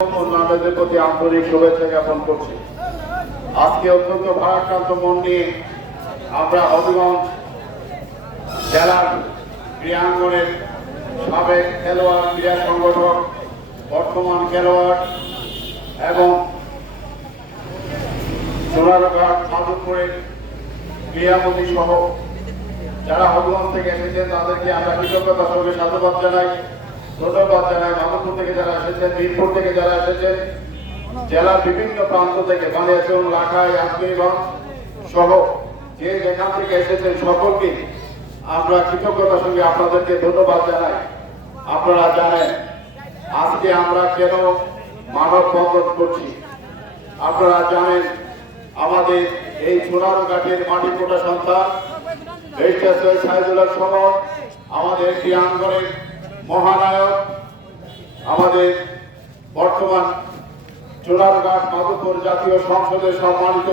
আপনাদের প্রতি আন্তরিক শুভেচ্ছা জ্ঞাপন করছি। আজকে অত্যন্ত ভারাক্রান্ত মন নিয়ে আমরা হবিগঞ্জ জেলার ক্রীড়াঙ্গনের সাবেক খেলোয়াড়, ক্রীড়া সংগঠক, বর্তমান খেলোয়াড় এবং সোনারঘাট মাধবপুরের ক্রীড়ামন্ত্রী সহ যারা হবিগঞ্জ থেকে এসেছেন তাদেরকে আমরা কৃতজ্ঞতার সঙ্গে সাধুবাদ জানাই, ধন্যবাদ জানাই। মাধবপুর থেকে যারা এসেছেন, বীরপুর থেকে যারা এসেছেন, জেলার বিভিন্ন প্রান্ত থেকে বানিয়াচং, লাখাই, আজমিরগঞ্জ সহ যে যেখান থেকে এসেছেন সকলকে আমরা কৃতজ্ঞতার সঙ্গে আপনাদেরকে ধন্যবাদ জানাই। আপনারা জানেন আজকে আমরা কেন মানববন্ধন করছি। আপনারা জানেন আমাদের এই সোনারঘাটের মাটি পোটা সন্তান সাইদুল্লাহ সহ আমাদের ক্রীড়াঙ্গনের মহানায়ক, আমাদের বর্তমান সোনারঘাট মাধবপুর জাতীয় সংসদের সম্মানিত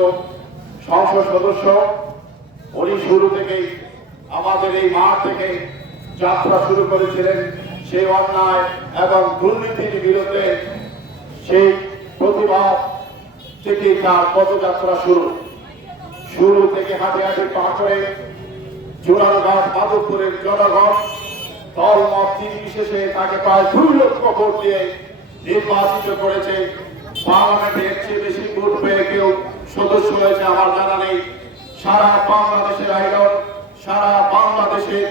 সংসদ সদস্য, উনি শুরু থেকেই আমাদের এই মাঠ থেকে যাত্রা শুরু করেছিলেন সেই অন্যায় এবং দুর্নীতির বিরুদ্ধে। সেই প্রতিবাদ থেকে তার পদযাত্রা শুরু থেকে হাঁটি হাঁটি পা করে সোনারঘাট মাধবপুরের জনগণ দল মত নির্বিশেষে তাকে প্রায় 2 লক্ষ ভোট দিয়ে নির্বাচিত করেছে। পার্লামেন্টে এর চেয়ে বেশি ভোট পেয়ে কেউ সদস্য হয়েছে আমার জানা নেই। সারা বাংলাদেশের আইডল, সারা বাংলাদেশের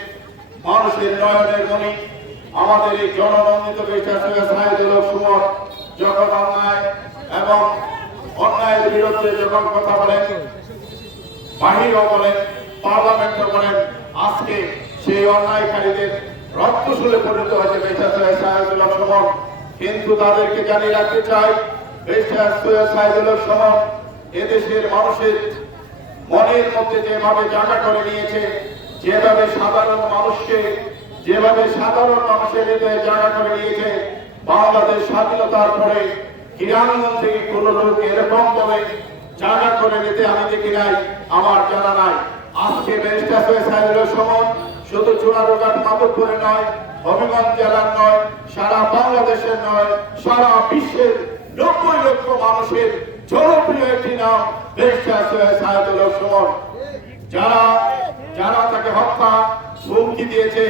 মানুষের নয়নের মণি আমাদের এই জননন্দিত সাইদুল্লাহ সুমন যখন অন্যায় এবং অন্যায়ের বিরুদ্ধে যখন কথা বলেন, বাহিরেও বলেন, পার্লামেন্টে বলেন, আজকে সেই অন্যায়কারীদের রক্তশূলে পরিণত হয়েছে সাইদুল্লাহ সুমন। কিন্তু তাদেরকে জানিয়ে রাখতে চাই, সাইদুল্লাহ সুমন এদেশের মানুষের মনের মধ্যে যেভাবে জায়গা করে নিয়েছে, যেভাবে সাধারণ মানুষের হৃদয়ে জায়গা করে নিয়েছে, বাংলাদেশ স্বাধীনতার পরে ক্রীড়াঙ্গন থেকে কোন লোক এরকম ভাবে জায়গা করে নিতে আমি দেখি নাই, আমার জানা নাই। আজকে সাইদুল্লাহ সুমন শুধু সোনারঘাট মাধবপুরে নয়, হবিগঞ্জ জেলার নয়, সারা বাংলাদেশের নয়, সারা বিশ্বের 90 লক্ষ মানুষের জনপ্রিয় একটি নাম সাইদুল্লাহ সুমন। যারা তাকে হত্যা হুমকি দিয়েছে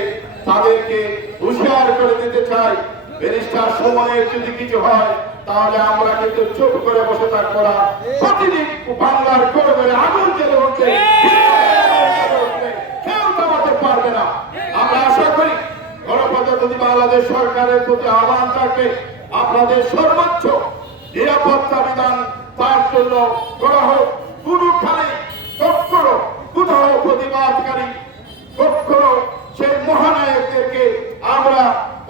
তাদেরকে হুঁশিয়ার করে দিতে চাই, ব্যারিস্টার সময়ের যদি কিছু হয় তাহলে আমরা কিন্তু চুপ করে বসে থাকবো না। প্রতিদিন বাংলার গর্বের আগুন জ্বলে উঠছে, কেউ থামাতে পারবে না। আমরা আশা করি গণপ্রজাতন্ত্রী বাংলাদেশ সরকারের প্রতি আহ্বান থাকবে, আপনাদের সর্বোচ্চ নিরাপত্তা বিধান তার জন্য করা হোক। কোনখানে কখনো কোথাও প্রতিবাদকারী, কখনো সেই মহানায়কদেরকে আমরা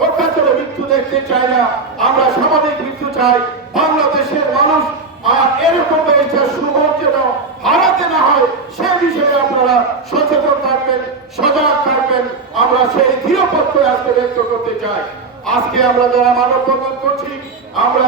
অত্যাচারে মৃত্যু দেখতে চাই না, আমরা স্বাভাবিক মৃত্যু চাই। বাংলাদেশের মানুষ আর এরকম সুমন যেন হারাতে না হয় সে বিষয়ে আপনারা সচেতন থাকবেন, সজাগ থাকবেন। আমরা সেই দৃঢ়পত্র আজকে ব্যক্ত করতে চাই। আজকে আমরা যারা মানববন্ধন করছি, আমরা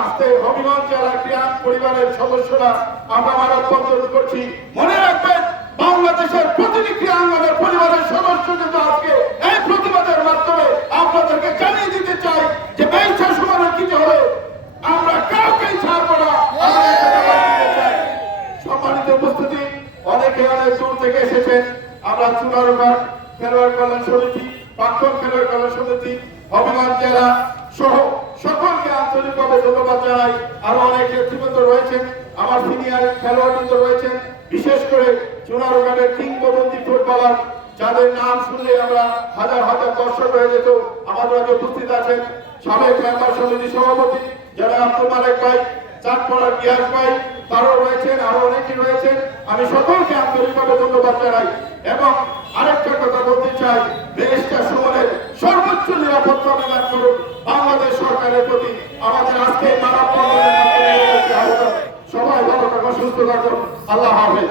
আজকে হবিগঞ্জ জেলার ক্রীড়া পরিবারের সদস্যরা আমরা মানববন্ধন করছি। মনে রাখবেন, বাংলাদেশের প্রতিটি ক্রীড়াঙ্গনের পরিবারের সদস্য কিন্তু আজকে এই প্রতিবাদের মাধ্যমে আপনাদেরকে জানিয়ে দিতে চাই যে বেইচ্ছা সুমনের কিছু হবে আমরা কাউকেই ছাড়বো না। সম্মানিত উপস্থিতি, অনেকে অনেক দূর থেকে এসেছেন। আমরা সোনারঘাট খেলোয়াড় কল্যাণ সমিতি, প্রাক্তন খেলোয়াড় কল্যাণ সমিতি, হবিগঞ্জ জেলা সহ সকলকে আন্তরিকভাবে ধন্যবাদ জানাই। আরো অনেক নেতৃবৃন্দ রয়েছেন, আমার সিনিয়র খেলোয়াড়বৃন্দ রয়েছেন, বিশেষ করে সোনারঘাটের কিংবদন্তি ফুটবলার যাদের নাম শুনলে আমরা হাজার হাজার দর্শক হয়ে যেত, আমাদের আগে উপস্থিত আছেন সাবেক মেম্বার সমিতি সভাপতি যারা আব্দুল মালেক ভাই, চাঁদপাড়ার গিয়াস ভাই, তারাও রয়েছেন, আরো অনেকেই রয়েছেন। আমি সকলকে আন্তরিকভাবে ধন্যবাদ জানাই এবং আরেকটা কথা বলতে চাই, ব্যারিস্টার সুমনের সর্বোচ্চ নিরাপত্তা প্রদান করুন বাংলাদেশ সরকারের প্রতি আমাদের আজকে মানববন্ধনের মাধ্যমে। সবাই ভালো থাকুন, সুস্থ থাকুন, আল্লাহ হাফেজ।